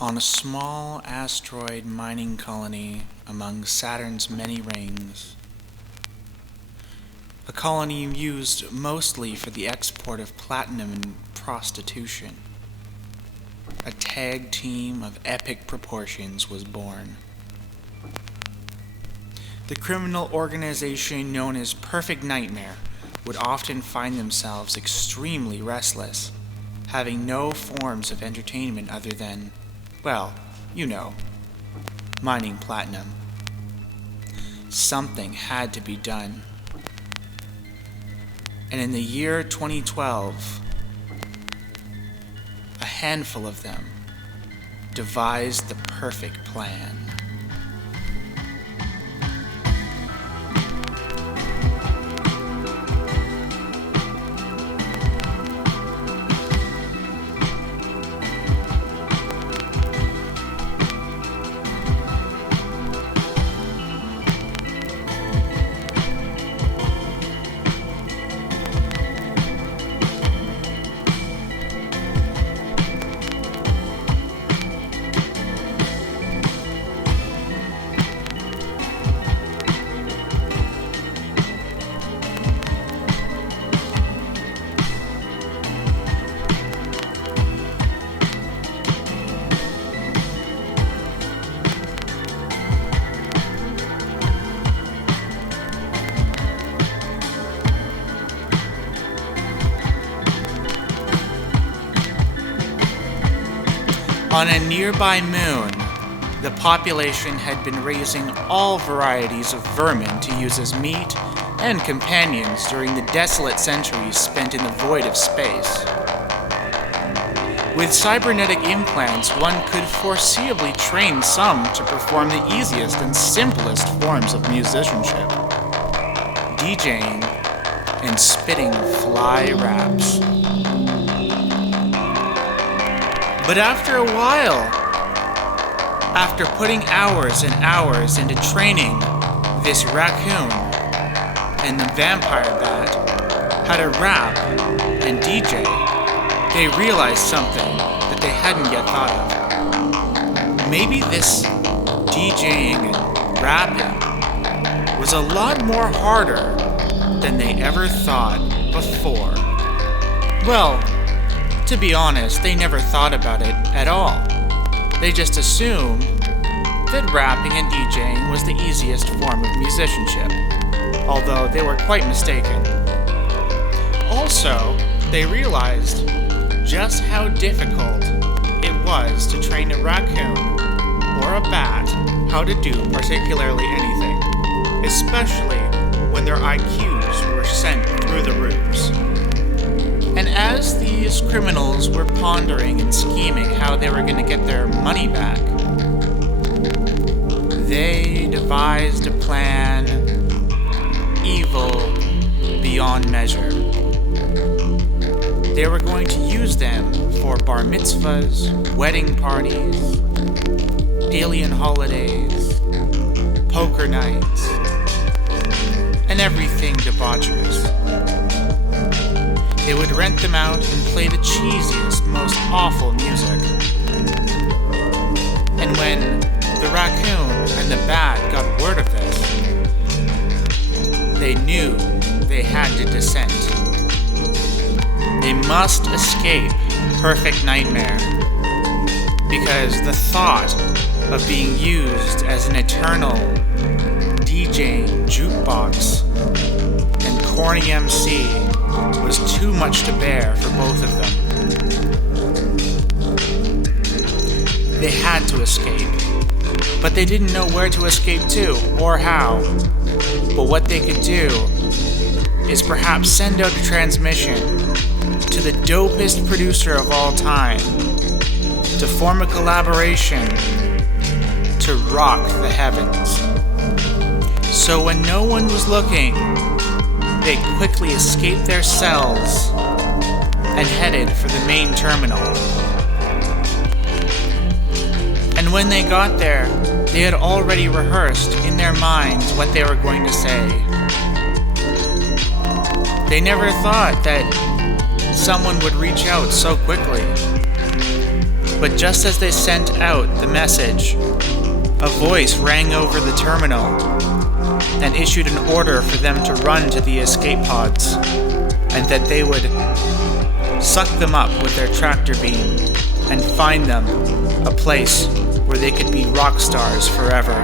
On a small asteroid mining colony among Saturn's many rings, a colony used mostly for the export of platinum and prostitution, a tag team of epic proportions was born. The criminal organization known as Perfect Nightmare would often find themselves extremely restless, having no forms of entertainment other than, well, you know, mining platinum. Something had to be done. And in the year 2012, a handful of them devised the perfect plan. On a nearby moon, the population had been raising all varieties of vermin to use as meat and companions during the desolate centuries spent in the void of space. With cybernetic implants, one could foreseeably train some to perform the easiest and simplest forms of musicianship, DJing and spitting fly raps. But after a while, after putting hours and hours into training this raccoon and the vampire bat how to rap and DJ, they realized something that they hadn't yet thought of. Maybe this DJing and rapping was a lot more harder than they ever thought before. Well, to be honest, they never thought about it at all. They just assumed that rapping and DJing was the easiest form of musicianship, although they were quite mistaken. Also, they realized just how difficult it was to train a raccoon or a bat how to do particularly anything, especially when their IQs were sent through the roofs. And as these criminals were pondering and scheming how they were going to get their money back, they devised a plan evil beyond measure. They were going to use them for bar mitzvahs, wedding parties, alien holidays, poker nights, and everything debaucherous. They would rent them out and play the cheesiest, most awful music. And when the raccoon and the bat got word of this, they knew they had to dissent. They must escape Perfect Nightmare, because the thought of being used as an eternal DJing jukebox and corny MC was too much to bear for both of them. They had to escape, but they didn't know where to escape to or how. But what they could do is perhaps send out a transmission to the dopest producer of all time to form a collaboration to rock the heavens. So when no one was looking, they quickly escaped their cells and headed for the main terminal. And when they got there, they had already rehearsed in their minds what they were going to say. They never thought that someone would reach out so quickly. But just as they sent out the message, a voice rang over the terminal and issued an order for them to run to the escape pods, and that they would suck them up with their tractor beam and find them a place where they could be rock stars forever.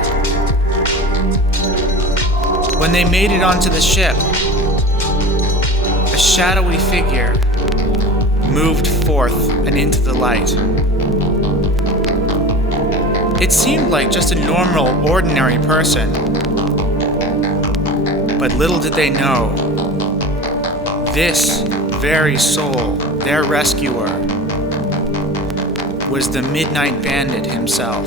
When they made it onto the ship, a shadowy figure moved forth and into the light. It seemed like just a normal, ordinary person. But little did they know, this very soul, their rescuer, was the Midnight Bandit himself.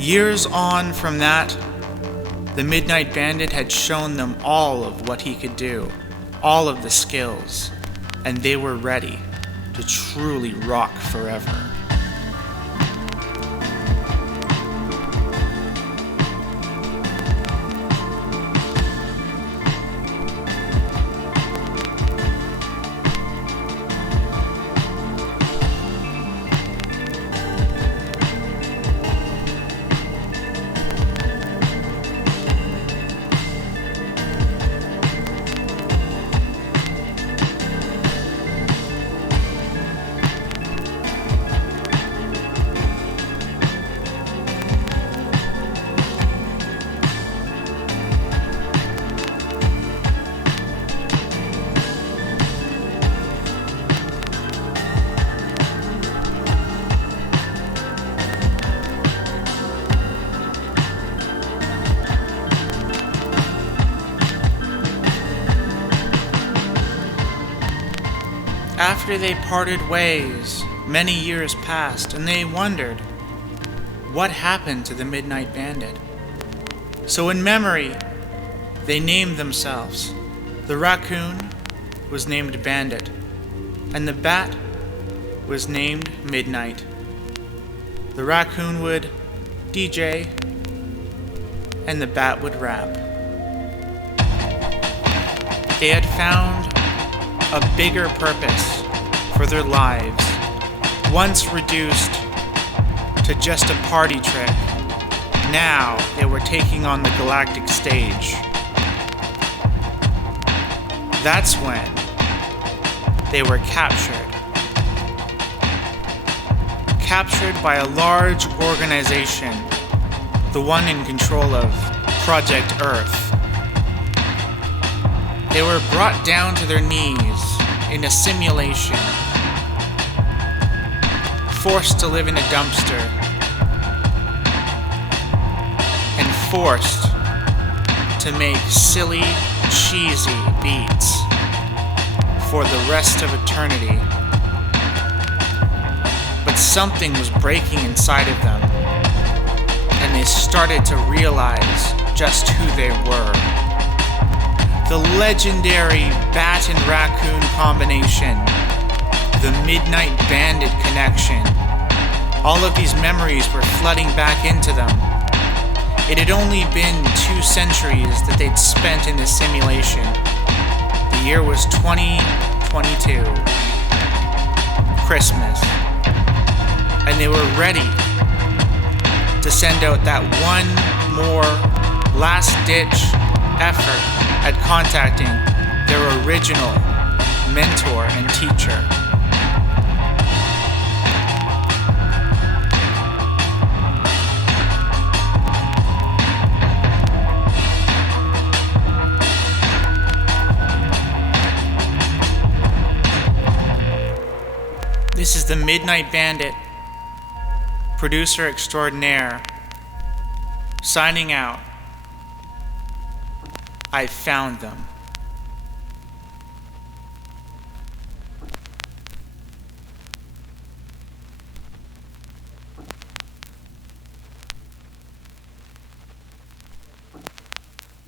Years on from that, the Midnight Bandit had shown them all of what he could do, all of the skills, and they were ready to truly rock forever. After they parted ways, many years passed, and they wondered, what happened to the Midnight Bandit? So in memory, they named themselves. The raccoon was named Bandit, and the bat was named Midnight. The raccoon would DJ, and the bat would rap. They had found a bigger purpose for their lives, once reduced to just a party trick. Now they were taking on the galactic stage. That's when they were captured. Captured by a large organization, the one in control of Project Earth. They were brought down to their knees in a simulation, forced to live in a dumpster, and forced to make silly, cheesy beats for the rest of eternity. But something was breaking inside of them, and they started to realize just who they were. The legendary bat and raccoon combination, the Midnight Bandit connection. All of these memories were flooding back into them. It had only been 2 centuries that they'd spent in this simulation. The year was 2022, Christmas, and they were ready to send out that one more last-ditch effort at contacting their original mentor and teacher. This is the Midnight Bandit, producer extraordinaire, signing out. I found them.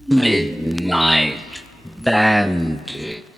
Midnight Bandit.